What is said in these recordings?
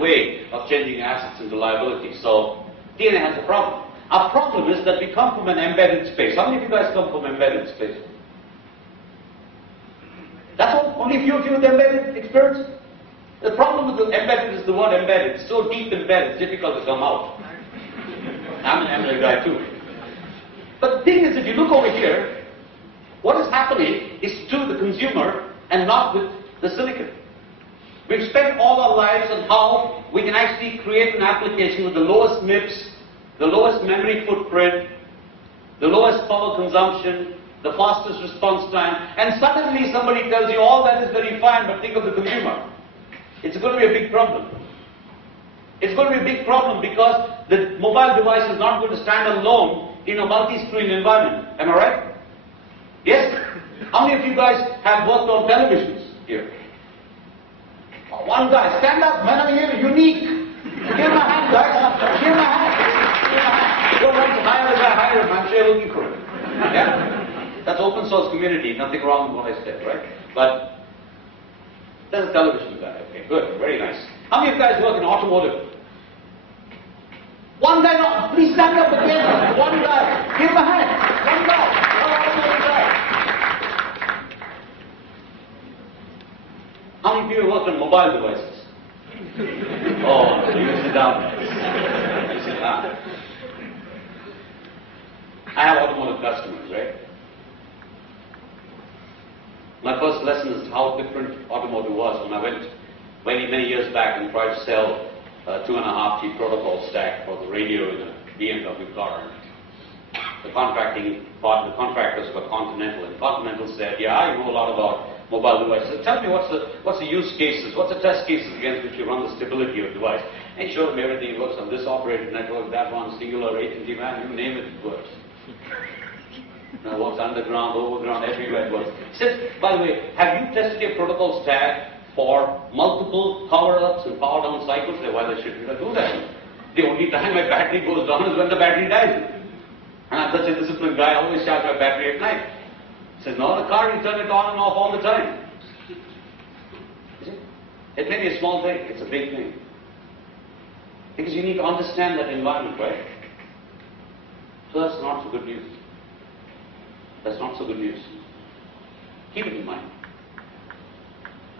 way of changing assets into liabilities. So DNA has a problem. Our problem is that we come from an embedded space. How many of you guys come from embedded space? That's all? Only a few of you with embedded experience? The problem with the embedded is the word embedded. It's so deep embedded, it's difficult to come out. I'm an embedded guy too. But the thing is, if you look over here, what is happening is to the consumer and not with the silicon. We've spent all our lives on how we can actually create an application with the lowest MIPS, the lowest memory footprint, the lowest power consumption, the fastest response time, and suddenly somebody tells you all that is very fine, but think of the consumer. It's going to be a big problem. It's going to be a big problem because the mobile device is not going to stand alone in a multi-screen environment. Am I right? Yes? How many of you guys have worked on televisions here? Oh, one guy, stand up, man, I'm here, unique. Give him a hand, guys. Give him a hand. Give him a hand. You don't want to hire a guy, hire him. I'm sure you're looking for him. Yeah? That's open source community. Nothing wrong with what I said, right? But there's a television guy. Okay, good. Very nice. How many of you guys work in automotive? One guy, no, please stand up again. One guy. Give him a hand. One guy. One automotive guy. How many people work on mobile devices? Oh, so you sit down. You sit down. I have automotive customers, right? My first lesson is how different automotive was when I went many years back and tried to sell a 2.5G protocol stack for the radio in a BMW car. The contracting part, the contractors were Continental, and Continental said, yeah, I know a lot about mobile devices. Tell me what's the use cases, what's the test cases against which you run the stability of the device. And showed them everything works on this operating network, that one, singular, AT&T, man, you name it, it works. Now it works underground, overground, everywhere it works. He says, by the way, have you tested your protocol stack for multiple power-ups and power-down cycles? Say, why should I do that? The only time my battery goes down is when the battery dies. And I'm such a disciplined guy, I always charge my battery at night. He says, no, the car, you turn it on and off all the time. You see? It may be a small thing, it's a big thing. Because you need to understand that environment, right? So that's not so good news. That's not so good news. Keep it in mind.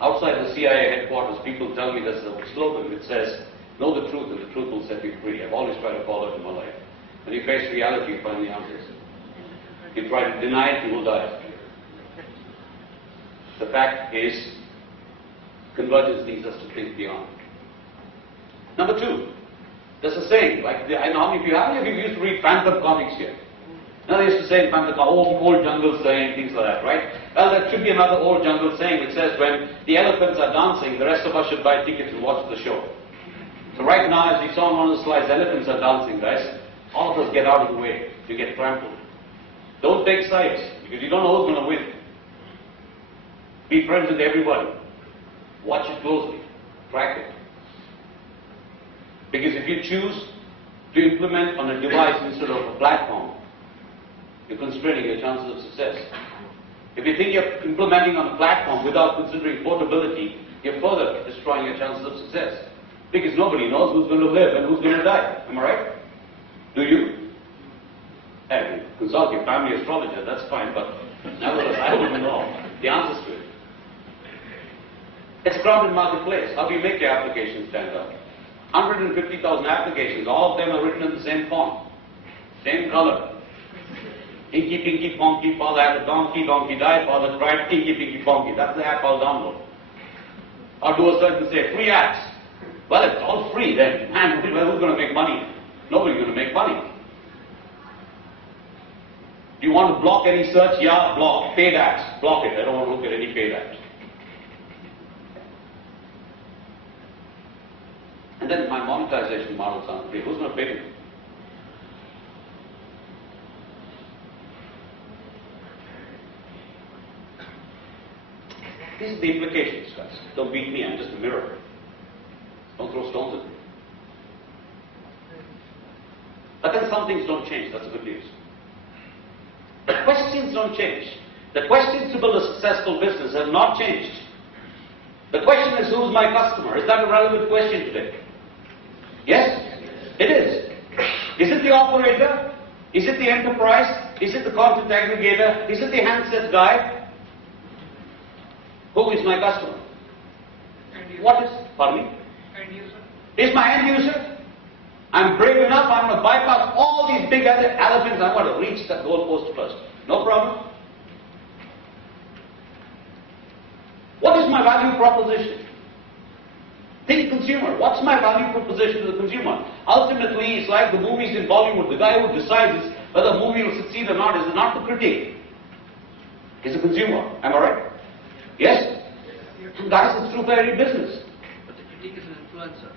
Outside the CIA headquarters, people tell me there's a slogan that says, know the truth and the truth will set you free. I've always tried to follow it in my life. When you face reality, you find the answers. You try to deny it, you will die. The fact is, convergence needs us to think beyond. Number two, there's a saying, like, I know how many of you used to read Phantom comics here? Now they used to say in Phantom, old jungle saying, things like that, right? Well, there should be another old jungle saying which says when the elephants are dancing, the rest of us should buy tickets and watch the show. So right now, as you saw on one of the slides, elephants are dancing, guys. All of us get out of the way. You get trampled. Don't take sides, because you don't know who's going to win. Be friends with everybody. Watch it closely. Track it. Because if you choose to implement on a device instead of a platform, you're constraining your chances of success. If you think you're implementing on a platform without considering portability, you're further destroying your chances of success. Because nobody knows who's going to live and who's going to die. Am I right? Do you? Hey, consult your family astrologer, that's fine, but nevertheless, I wouldn't know the answers to it. It's a crowded marketplace. How do you make your application stand out? 150,000 applications, all of them are written in the same font, same color. Inky, pinky, ponky, father had a donkey, donkey died, father cried, inky, pinky, ponky. That's the app I'll download. Or do a search and say, free apps. Well, it's all free then. Man, who's going to make money? Nobody's going to make money. Do you want to block any search? Yeah, block. Paid apps. Block it. I don't want to look at any paid apps. And then my monetization model sounds free. Who's going to pay me? These are the implications, guys. Don't beat me, I'm just a mirror. Don't throw stones at me. But then some things don't change, that's the good news. The questions don't change. The questions to build a successful business have not changed. The question is, who's my customer? Is that a relevant question today? Yes? It is. Is it the operator? Is it the enterprise? Is it the content aggregator? Is it the handset guy? Who is my customer? What is? Pardon me? End user. Is my end user? I'm brave enough, I'm going to bypass all these big elephants, I'm going to reach that goalpost first. No problem. What is my value proposition? Think consumer. What's my value proposition to the consumer? Ultimately, it's like the movies in Bollywood. The guy who decides whether a movie will succeed or not is not the critic. It's the consumer. Am I right? Yes? And guys, it's true for every business. But the critic is an influencer.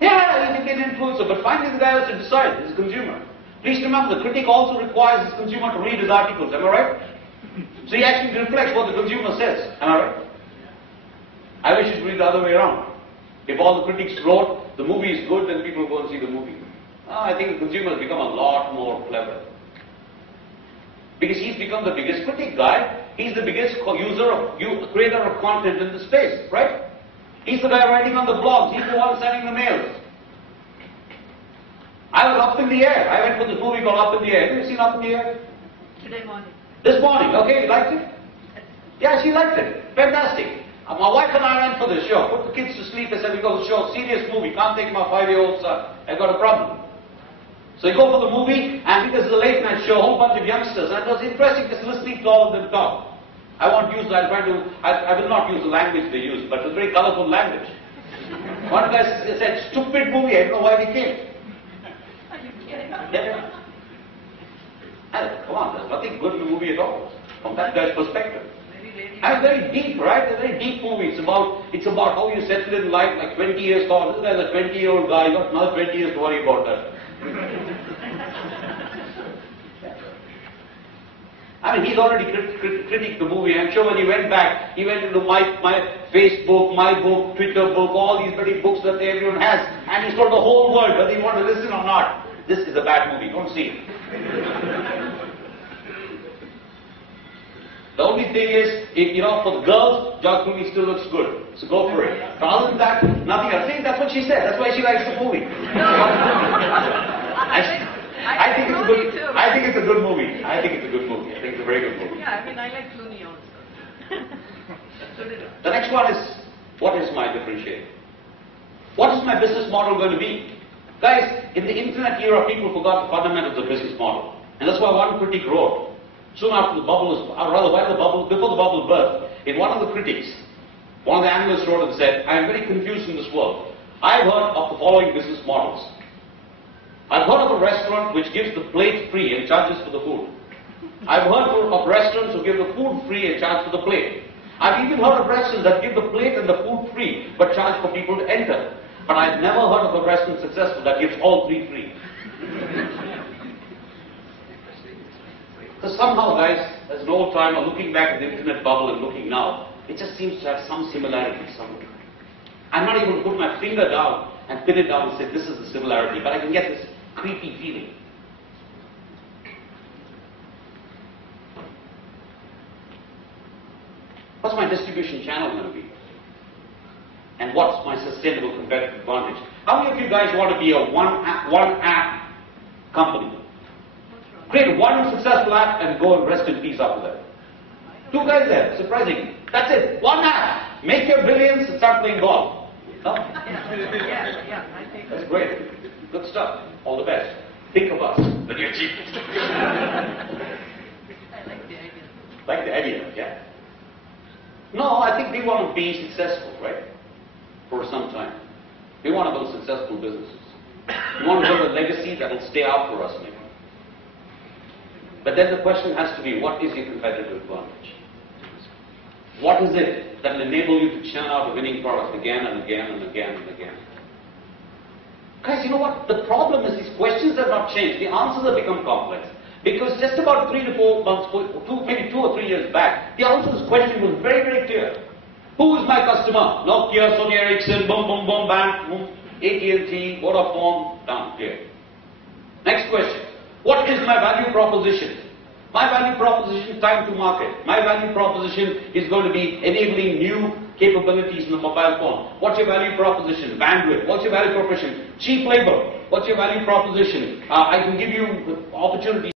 Yeah, he's an influencer, but finally the guy has to decide. It's the consumer. Please remember, the critic also requires his consumer to read his articles. Am I right? So he actually reflects what the consumer says. Am I right? I wish it would be the other way around. If all the critics wrote, the movie is good, then people go and see the movie. I think the consumer has become a lot more clever. Because he's become the biggest critic guy. He's the biggest creator of content in the space, right? He's the guy writing on the blogs. He's the one sending the mails. I was Up in the Air. I went for this movie called Up in the Air. Have you seen Up in the Air? Today morning. This morning. Okay, you liked it? Yeah, she liked it. Fantastic. My wife and I went for the show. Put the kids to sleep. I said, we go to the show. Serious movie. Can't take my 5-year-old son. I've got a problem. So you go for the movie, and because it's a late night show, a whole bunch of youngsters, and it was interesting just listening to all of them talk. I won't use that. I will not use the language they use, but it was very colorful language. One guy said, stupid movie. I don't know why we came. Are you kidding? Yeah. Come on, there's nothing good in the movie at all, from that guy's perspective. And very deep, right? A very deep movie. It's about how you settle in life like 20 years tall. This guy's a 20-year-old guy, got another 20 years to worry about that. I mean, he's already critiqued the movie. I'm sure when he went back, he went into my Facebook, my book, Twitter book, all these bloody books that everyone has, and he's told the whole world whether you want to listen or not. This is a bad movie. Don't see it. The only thing is, for the girls, George Clooney still looks good. So go for it. But other than that, nothing else. See, that's what she said. That's why she likes the movie. I think it's a good. I think it's a good movie. I think it's a good movie. I think it's a very good movie. Yeah, I mean, I like Clooney also. So did I. The next one is, what is my differentiator? What is my business model going to be? Guys, in the internet era, people forgot the fundamentals of business model. And that's why one critic wrote, soon after the bubble was, or rather before the bubble burst, in one of the critics, one of the analysts wrote and said, I am very confused in this world. I've heard of the following business models. I've heard of a restaurant which gives the plate free and charges for the food. I've heard of restaurants who give the food free and charge for the plate. I've even heard of restaurants that give the plate and the food free but charge for people to enter. But I've never heard of a restaurant successful that gives all three free. Because somehow, guys, as an old timer looking back at the internet bubble and looking now, it just seems to have some similarity somewhere. I'm not able to put my finger down and pin it down and say this is the similarity, but I can get this creepy feeling. What's my distribution channel going to be? And what's my sustainable competitive advantage? How many of you guys want to be a one app company? Create one successful app and go and rest in peace after that. Two guys there, surprising. That's it. One app. Make your billions and start playing golf. No? Yeah, I think that's great. Good stuff. All the best. Think of us when you're cheap. I like the idea. Like the idea, yeah. No, I think we want to be successful, right? For some time. We want to build successful businesses. We want to build a legacy that will stay out for us maybe. But then the question has to be, what is your competitive advantage? What is it that will enable you to churn out a winning product again and again and again and again? Guys, you know what? The problem is these questions have not changed. The answers have become complex. Because just about 3 to 4 months, maybe 2 or 3 years back, the answer to this question was very, very clear. Who is my customer? Nokia, Sony Ericsson, boom, boom, boom, bang, boom, AT&T, Vodafone, down, clear. Next question. What is my value proposition? My value proposition is time to market. My value proposition is going to be enabling new capabilities in the mobile phone. What's your value proposition? Bandwidth. What's your value proposition? Cheap labor. What's your value proposition? I can give you opportunities